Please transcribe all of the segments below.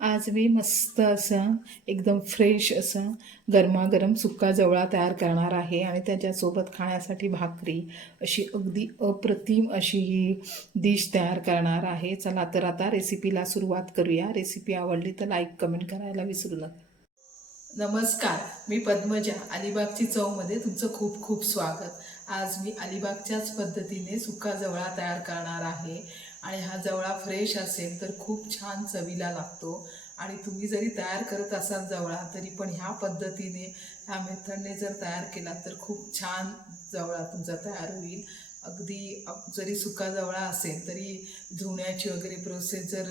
आज मी मस्त असं एकदम फ्रेश असं गरमागरम सुक्का जवळा तयार करणार आहे आणि त्याच्यासोबत खाण्यासाठी भाकरी अशी अगदी अप्रतिम अशी ही डिश तयार करणार आहे. चला तर आता रेसिपीला सुरुवात करूया. रेसिपी आवडली तर लाईक कमेंट करायला विसरू नका. नमस्कार मी पद्मजा अलिबागची चवमध्ये तुमचं खूप खूप स्वागत. आज मी अलिबागच्याच पद्धतीने सुका जवळा तयार करणार आहे. आणि हा जवळा फ्रेश असेल तर खूप छान चवीला लागतो. आणि तुम्ही जरी तयार करत असाल जवळा तरी पण ह्या पद्धतीने ह्या मेथडने जर तयार केला तर खूप छान जवळा तुमचा तयार होईल. अगदी जरी सुका जवळा असेल तरी धुण्याची वगैरे प्रोसेस जर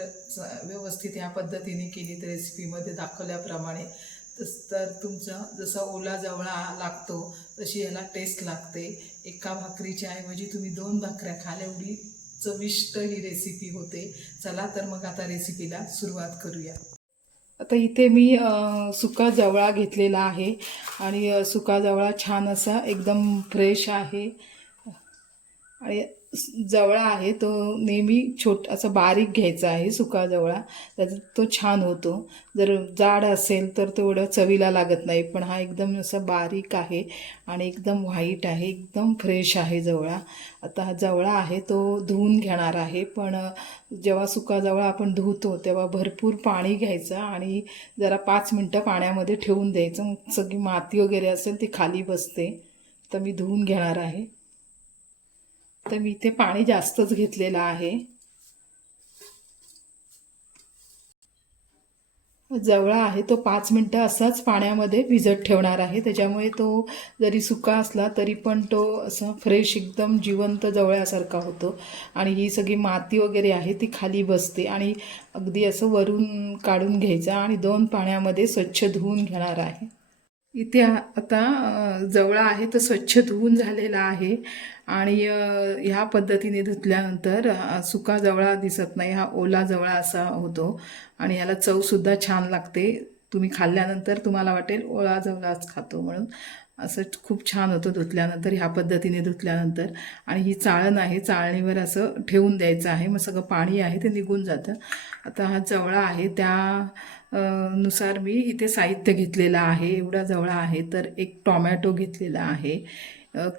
व्यवस्थित ह्या पद्धतीने केली तर रेसिपीमध्ये दाखवल्याप्रमाणे तस तर तुमचा जसा ओला जवळा लागतो तशी याला टेस्ट लागते. एका भाकरीच्या ऐवजी तुम्ही दोन भाकऱ्या खाल एवढी चविष्ट ही रेसिपी होते. चला तर मग आता रेसिपीला सुरुवात करूया. आता इथे मी सुका जवळा घेतलेला आहे आणि सुका जवळा छान असा एकदम फ्रेश आहे. आणि जवळा आहे तो नेहमी छोट असं बारीक घ्यायचा आहे सुका जवळा त्याचा तो छान होतो. जर जाड असेल तर तेवढं चवीला लागत नाही पण हा एकदम असा बारीक आहे आणि एकदम व्हाईट आहे एकदम फ्रेश आहे जवळा. आता हा जवळा आहे तो धुवून घेणार आहे पण जेव्हा सुका जवळा आपण धुतो तेव्हा भरपूर पाणी घ्यायचं आणि जरा पाच मिनटं पाण्यामध्ये ठेवून द्यायचं. मग सगळी माती वगैरे असेल ती खाली बसते. तर मी धुवून घेणार आहे. तर मी इथे पाणी जास्तच घेतलेलं आहे. जवळा आहे तो पाच मिनटं असाच पाण्यामध्ये भिजत ठेवणार आहे. त्याच्यामुळे तो जरी सुका असला तरी पण तो असं फ्रेश एकदम जिवंत जवळ्यासारखा होतो. आणि ही सगळी माती वगैरे आहे ती खाली बसते आणि अगदी असं वरून काढून घ्यायचा आणि दोन पाण्यामध्ये स्वच्छ धुवून घेणार आहे. इथे आता जवळ जवळा आहे तो स्वच्छ धुवून झालेला आहे. आणि ह्या पद्धतीने धुतल्यानंतर सुका जवळा दिसत नाही हा ओला जवळा असा होतो. आणि ह्याला चवसुद्धा छान लागते. तुम्ही खाल्ल्यानंतर तुम्हाला वाटेल ओळा जवळाच खातो म्हणून. असं खूप छान होतं धुतल्यानंतर ह्या पद्धतीने धुतल्यानंतर. आणि ही चाळण आहे चाळणीवर असं ठेवून द्यायचं आहे. मग सगळं पाणी आहे ते निघून जातं. आता हा जवळा आहे त्या नुसार मी इथे साहित्य घेतलेलं आहे. एवढा जवळा आहे तर एक टॉमॅटो घेतलेला आहे.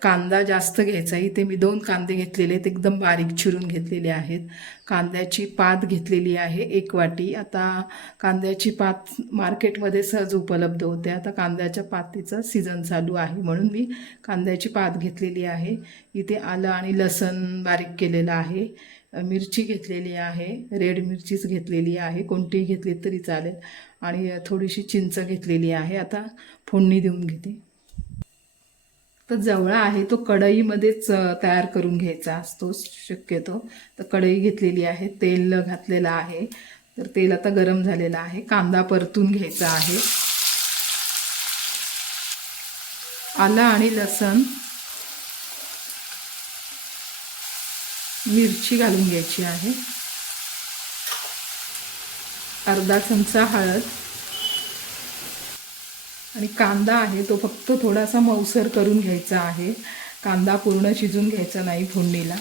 कांदा जास्त घ्यायचा इथे मी दोन कांदे घेतलेले आहेत. एकदम बारीक चिरून घेतलेले आहेत. कांद्याची पात घेतलेली आहे एक वाटी. आता कांद्याची पात मार्केटमध्ये सहज उपलब्ध होते. आता कांद्याच्या पातीचा सीझन चालू आहे म्हणून मी कांद्याची पात घेतलेली आहे. इथे आलं आणि लसण बारीक केलेलं आहे. मिरची घेतलेली आहे. रेड मिरचीच घेतलेली आहे. कोणतीही घेतली तरी चालेल. आणि थोडीशी चिंच घेतलेली आहे. आता फोडणी देऊन घेते. तर जवळा आहे तो कढईमध्येच तयार करून घ्यायचा असतो शक्यतो. तर कढई घेतलेली आहे तेल घातलेलं आहे. तर तेल आता गरम झालेलं आहे कांदा परतून घ्यायचा आहे. आलं आणि लसण मिरची घालून घ्यायची आहे. अर्धा चमचा हळद आणि कांदा आहे तो फक्त थोडासा मऊसर करून घ्यायचा आहे. कांदा पूर्ण शिजून घ्यायचा नाही फोडणीला.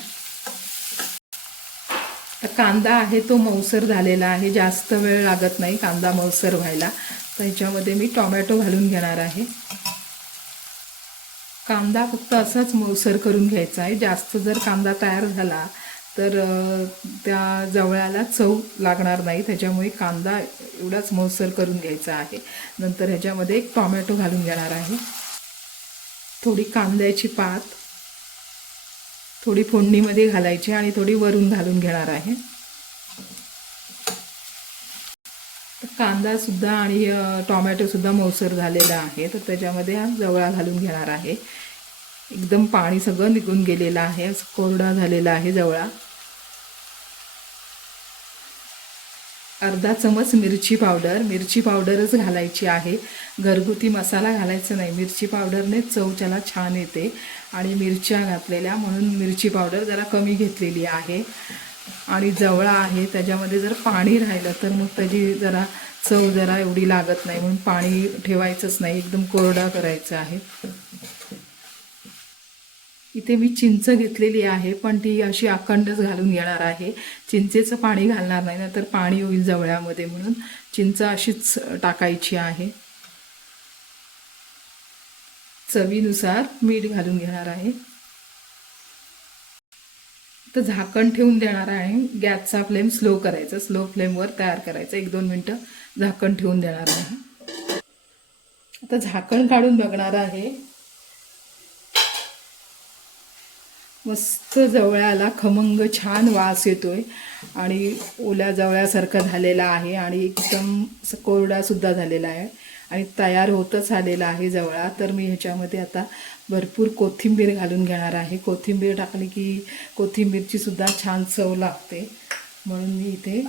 तर कांदा आहे तो मऊसर झालेला आहे. जास्त वेळ लागत नाही कांदा मऊसर व्हायला. तर ह्याच्यामध्ये मी टोमॅटो घालून घेणार आहे. कांदा फक्त असाच मऊसर करून घ्यायचा आहे. जास्त जर कांदा तयार झाला तर त्या जवळ्याला चव लागणार नाही. त्याच्यामुळे कांदा एवढाच मऊसर करून घ्यायचा आहे. नंतर ह्याच्यामध्ये एक टॉमॅटो घालून घेणार आहे. थोडी कांद्याची पात थोडी फोडणीमध्ये घालायची आणि थोडी वरून घालून घेणार आहे. कांदासुद्धा आणि टॉमॅटोसुद्धा मऊसर झालेला आहे. तर त्याच्यामध्ये हा जवळा घालून घेणार आहे. एकदम पाणी सगळं निघून गेलेलं आहे. असं कोरडा झालेला आहे जवळा. अर्धा चमच मिरची पावडर. मिरची पावडरच घालायची आहे. घरगुती मसाला घालायचा नाही. मिरची पावडरने चव त्याला छान येते. आणि मिरच्या घातलेल्या म्हणून मिरची पावडर जरा कमी घेतलेली आहे. आणि जवळा आहे. त्याच्यामध्ये जर पाणी राहिलं तर मग त्याची जरा चव जरा एवढी लागत नाही. म्हणून पाणी ठेवायचंच नाही. एकदम कोरडा करायचं आहे. इथे मी चिंच घेतलेली आहे पण ती अशी अखंडच घालून येणार आहे. चिंचेचं पाणी घालणार नाही ना तर पाणी होईल जवळ्यामध्ये म्हणून चिंच अशीच टाकायची आहे. चवीनुसार मीठ घालून घेणार आहे. तर झाकण ठेवून देणार आहे. गॅसचा फ्लेम स्लो करायचा स्लो फ्लेमवर तयार करायचा. एक दोन मिनटं झाकण ठेवून देणार आहे. आता झाकण काढून बघणार आहे. मस्त जवळ्याला खमंग छान वास येतोय. आणि ओल्या जवळ्यासारखं झालेला आहे आणि एकदम कोरडासुद्धा झालेला आहे. आणि तयार होतच आलेला आहे जवळा. तर मी ह्याच्यामध्ये आता भरपूर कोथिंबीर घालून घेणार आहे. कोथिंबीर टाकली की कोथिंबीरचीसुद्धा छान चव लागते. म्हणून मी इथे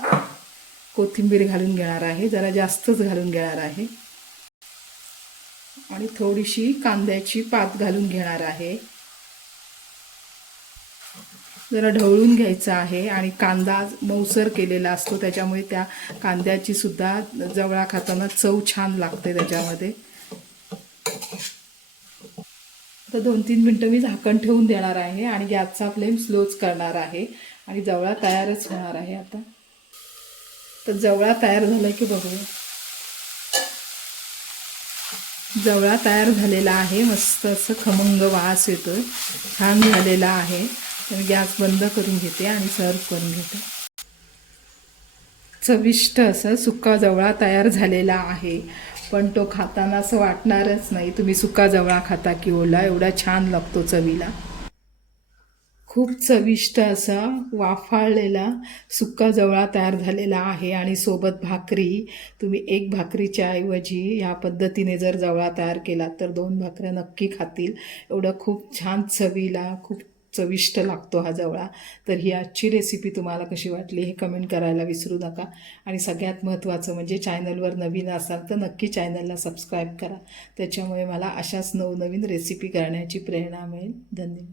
कोथिंबीर घालून घेणार आहे. जरा जास्तच घालून घेणार आहे. आणि थोडीशी कांद्याची पात घालून घेणार आहे. जरा ढवळून घ्यायचा आहे आणि कांदा मऊसर केलेला असतो त्याच्यामुळे त्या कांद्याची सुद्धा जवळा खाताना चव छान लागते त्याच्यामध्ये. तर दोन तीन मिनटं मी झाकण ठेवून देणार आहे आणि गॅसचा फ्लेम स्लोच करणार आहे आणि जवळा तयारच होणार आहे आता. तर जवळा तयार झाला की बघूया. जवळा तयार झालेला आहे मस्त असं खमंग वास येतो छान झालेला आहे. तर गॅस बंद करून घेते आणि सर्व करून घेते. चविष्ट असं सुका जवळा तयार झालेला आहे. पण तो खाताना असं वाटणारच नाही तुम्ही सुका जवळा खाता की ओला एवढा छान लागतो चवीला. खूप चविष्ट असा वाफाळलेला सुका जवळा तयार झालेला आहे आणि सोबत भाकरी तुम्ही एक भाकरीच्या ऐवजी ह्या पद्धतीने जर जवळा तयार केला तर दोन भाकऱ्या नक्की खातील. एवढं खूप छान चवीला खूप चविष्ट लागतो हा जवळा. तर ही आजची रेसिपी तुम्हाला कशी वाटली हे कमेंट करायला विसरू नका. आणि सगळ्यात महत्त्वाचं म्हणजे चॅनलवर नवीन असाल तर नक्की चॅनलला सबस्क्राईब करा. त्याच्यामुळे मला अशाच नवनवीन रेसिपी करण्याची प्रेरणा मिळेल. धन्यवाद.